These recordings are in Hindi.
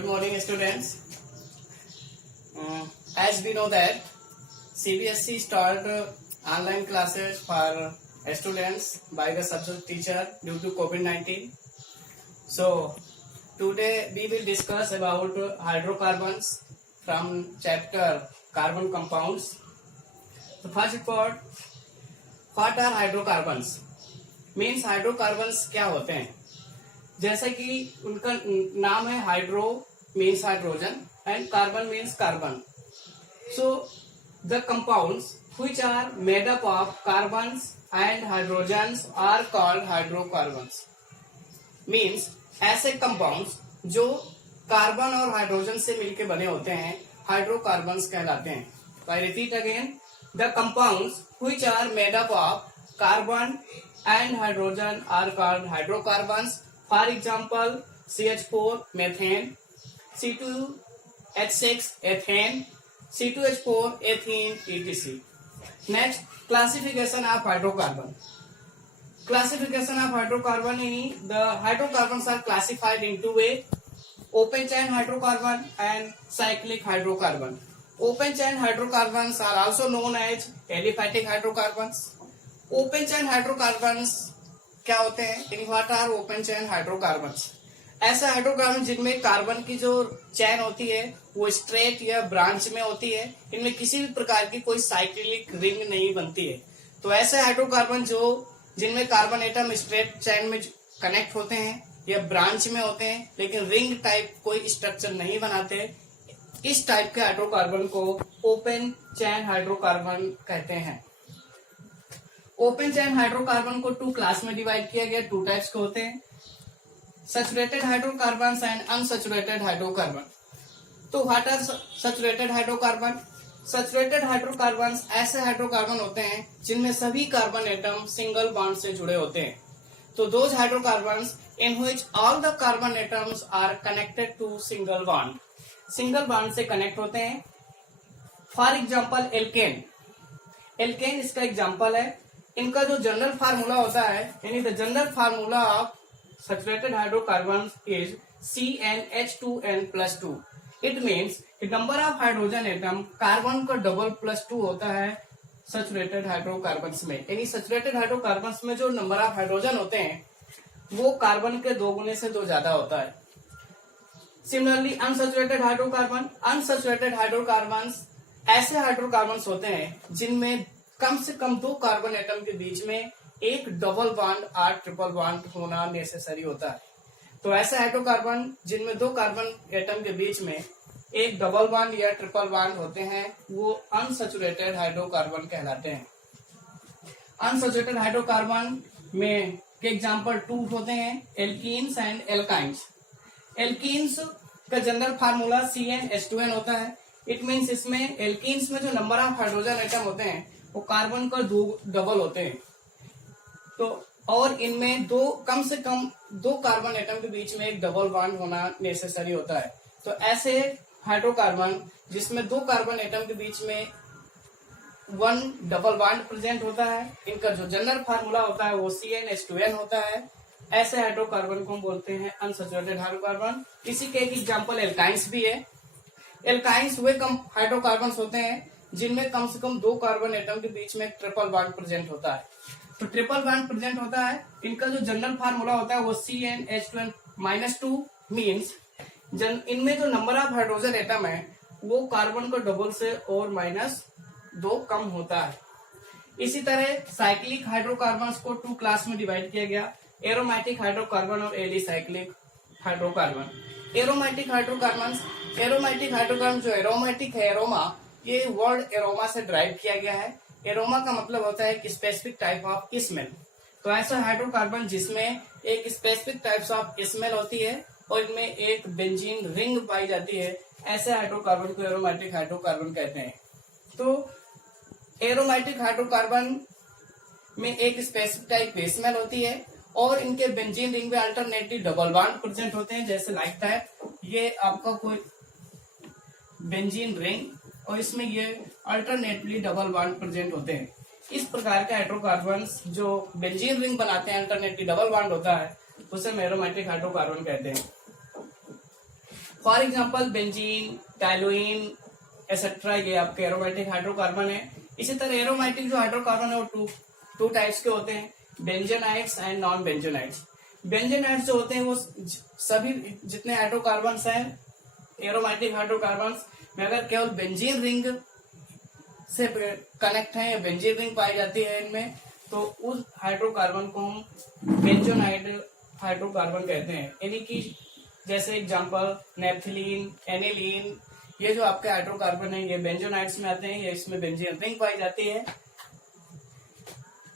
Good morning, students. As we know that CBSE started online classes for students by the subject teacher due to COVID-19. So today we will discuss about hydrocarbons from chapter carbon compounds. The first part, what are hydrocarbons? Means hydrocarbons क्या होते हैं? जैसे कि उनका नाम है hydro means hydrogen and carbon means carbon. So the compounds which are made up of carbons and hydrogens are called hydrocarbons. Means ऐसे कंपाउंड्स जो कार्बन और हाइड्रोजन से मिलकर बने होते हैं हाइड्रोकार्बन्स कहलाते हैं. I repeat again, the compounds which are made up of carbon and hydrogen are called hydrocarbons. For example, CH4 methane, C2H6 ethane, C2H4 ethene, etc. Next, classification of hydrocarbon. Classification of hydrocarbon in the hydrocarbons are classified into a open chain hydrocarbon and cyclic hydrocarbon. Open chain hydrocarbons are also known as aliphatic hydrocarbons. Open chain hydrocarbons क्या होते हैं? In what are open chain hydrocarbons? ऐसे हाइड्रोकार्बन जिनमें कार्बन की जो चेन होती है वो स्ट्रेट या ब्रांच में होती है. इनमें किसी भी प्रकार की कोई साइक्लिक रिंग नहीं बनती है. तो ऐसे हाइड्रोकार्बन जो जिनमें कार्बन एटम स्ट्रेट चेन में कनेक्ट होते हैं या ब्रांच में होते हैं लेकिन रिंग टाइप कोई स्ट्रक्चर नहीं बनाते, इस टाइप के हाइड्रोकार्बन को ओपन चेन हाइड्रोकार्बन कहते हैं. ओपन चेन हाइड्रोकार्बन को टू क्लास में डिवाइड किया गया. टू टाइप्स के होते हैं, saturated hydrocarbon and unsaturated hydrocarbon. तो what are saturated hydrocarbon? Saturated hydrocarbon ऐसे हाइड्रोकार्बन होते हैं जिनमें सभी कार्बन एटम सिंगल बॉन्ड से जुड़े होते हैं. तो those hydrocarbon in which all the carbon atoms are connected to single bond, single bond से कनेक्ट होते हैं. For example alkane. एल्केन इसका एग्जाम्पल है. इनका जो जनरल फार्मूला होता है यानी the general formula of saturated hydrocarbon is CnH2n+2. It means number of hydrogen atom carbon का डबल +2 होता है सैचुरेटेड हाइड्रोकार्बन में. यानी सैचुरेटेड हाइड्रोकार्बन में जो नंबर ऑफ हाइड्रोजन होते हैं वो कार्बन के 2 गुने से 2 ज्यादा होता है. Similarly unsaturated hydrocarbon. Unsaturated hydrocarbon ऐसे हाइड्रोकार्बन होते हैं जिनमें कम से कम 2 कार्बन एटम के बीच में एक डबल बॉन्ड और ट्रिपल बॉन्ड होना नेसेसरी होता है. तो ऐसे हाइड्रोकार्बन जिनमें 2 कार्बन एटम के बीच में एक डबल बॉन्ड या ट्रिपल बॉन्ड होते हैं वो अनसैचुरेटेड हाइड्रोकार्बन कहलाते हैं. अनसैचुरेटेड हाइड्रोकार्बन में के एग्जांपल 2 होते हैं, एल्कीन्स एंड एल्काइंस. एल्कीन्स का जनरल फार्मूला CnH2n होता है. इट मीन्स इसमें एल्कीन्स में जो नंबर ऑफ हाइड्रोजन एटम होते हैं वो कार्बन का 2 डबल होते हैं. तो और इनमें कम से कम 2 कार्बन एटम के बीच में एक डबल बॉन्ड होना नेसेसरी होता है. तो ऐसे हाइड्रोकार्बन जिसमें 2 कार्बन एटम के बीच में 1 डबल बॉन्ड प्रेजेंट होता है, इनका जो जनरल फार्मूला होता है वो CnH2n होता है. ऐसे हाइड्रोकार्बन को हम बोलते हैं अनसैचुरेटेड हाइड्रोकार्बन. इसी के एक एग्जाम्पल एल्काइंस भी है. एल्काइंस वे हाइड्रोकार्बन होते हैं जिनमें कम से कम 2 कार्बन एटम के बीच में ट्रिपल बॉन्ड प्रेजेंट होता है. तो ट्रिपल बॉन्ड प्रेजेंट होता है. इनका जो जनरल फार्मूला होता है वो CnH2n-2 मीन्स इनमें जो नंबर ऑफ हाइड्रोजन एटम है वो कार्बन का डबल से और -2 कम होता है. इसी तरह साइक्लिक हाइड्रोकार्बन को 2 क्लास में डिवाइड किया गया, एरोमेटिक हाइड्रोकार्बन और एलिसाइक्लिक हाइड्रोकार्बन. एरोमेटिक हाइड्रोकार्बन जो एरोमेटिक है, एरोमा, ये वर्ड एरोमा से ड्राइव किया गया है. एरोमा का मतलब होता है कि स्पेसिफिक टाइप ऑफ स्मेल. तो ऐसा हाइड्रोकार्बन जिसमें एक स्पेसिफिक टाइप्स ऑफ स्मेल होती है और इनमें एक बेंजीन रिंग पाई जाती है, ऐसे हाइड्रोकार्बन को एरोमेटिक हाइड्रोकार्बन कहते हैं. तो एरोमेटिक हाइड्रोकार्बन में एक स्पेसिफिक टाइप स्मेल होती है और इनके बेंजीन रिंग में अल्टरनेटली डबल बॉन्ड प्रेजेंट होते हैं. जैसे लाइक टाइप ये आपका कोई बेंजीन रिंग और इसमें ये अल्टरनेटली डबल बॉन्ड प्रेजेंट होते हैं. इस प्रकार के हाइड्रोकार्बन जो बेंजीन रिंग बनाते हैं, अल्टरनेटली डबल बॉन्ड होता है, उसे एरोमेटिक हाइड्रोकार्बन कहते हैं. फॉर एग्जाम्पल बेंजीन, टैलुइन एक्सेट्रा, ये आपके एरोमेटिक हाइड्रोकार्बन है। इसी तरह एरोमेटिक जो हाइड्रोकार्बन है वो टू टाइप्स के होते हैं, बेंजोनाइड्स एंड नॉन बेंजोनाइड्स। बेंजोनाइड्स जो होते हैं वो सभी जितने हाइड्रोकार्बन हैं एरोमेटिक हाइड्रोकार्बन में अगर केवल बेंजीन रिंग से कनेक्ट है या बेंजीन रिंग पाई जाती है इनमें, तो उस हाइड्रोकार्बन को हम बेंजोनाइड हाइड्रोकार्बन कहते हैं। यानी कि जैसे एग्जांपल नेफ्थलीन, एनिलीन, ये जो आपके हाइड्रोकार्बन है ये बेंजोनाइड्स में आते हैं, ये इसमें बेंजीन रिंग पाई जाती है।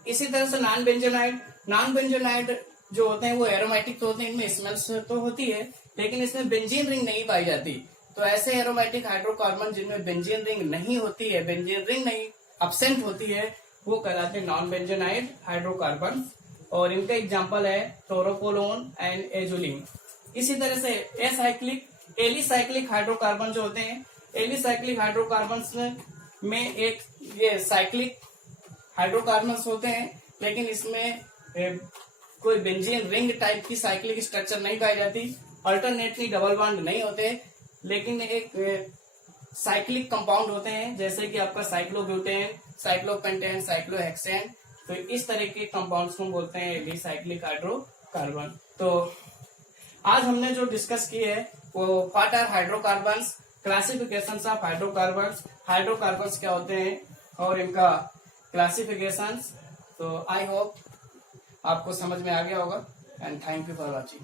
इसी तरह से नॉन बेंजोनाइड जो होते हैं वो एरोमेटिक तो होते हैं, इनमें स्मेल्स तो होती है लेकिन इसमें बेंजीन रिंग नहीं पाई जाती। तो ऐसे एरोमेटिक हाइड्रोकार्बन जिनमें बेंजीन रिंग नहीं होती है, बेंजीन रिंग नहीं अब्सेंट होती है, वो कहलाते हैं नॉन बेंजोनाइड हाइड्रोकार्बन। और इनका एग्जांपल है क्लोरोपोलोन एंड एजुलिन। इसी तरह से एलिसाइक्लिक हाइड्रोकार्बन जो होते हैं, एलिसाइक्लिक हाइड्रोकार्बन में एक ये साइक्लिक हाइड्रोकार्बन होते हैं लेकिन इसमें कोई बेंजीन रिंग टाइप की साइक्लिक स्ट्रक्चर नहीं पाई जाती, अल्टरनेटली डबल बॉन्ड नहीं होते, लेकिन एक साइक्लिक कंपाउंड होते हैं जैसे कि आपका साइक्लोब्यूटेन, साइक्लोपेंटेन, साइक्लोहेक्सेन। तो इस तरह के कंपाउंड्स को बोलते हैं एलिसाइक्लिक हाइड्रोकार्बन। तो आज हमने जो डिस्कस की है वो what are hydrocarbons, classifications of hydrocarbons क्या होते हैं और इनका क्लासिफिकेशंस। तो आई होप आपको समझ में आ गया होगा and thank you for watching.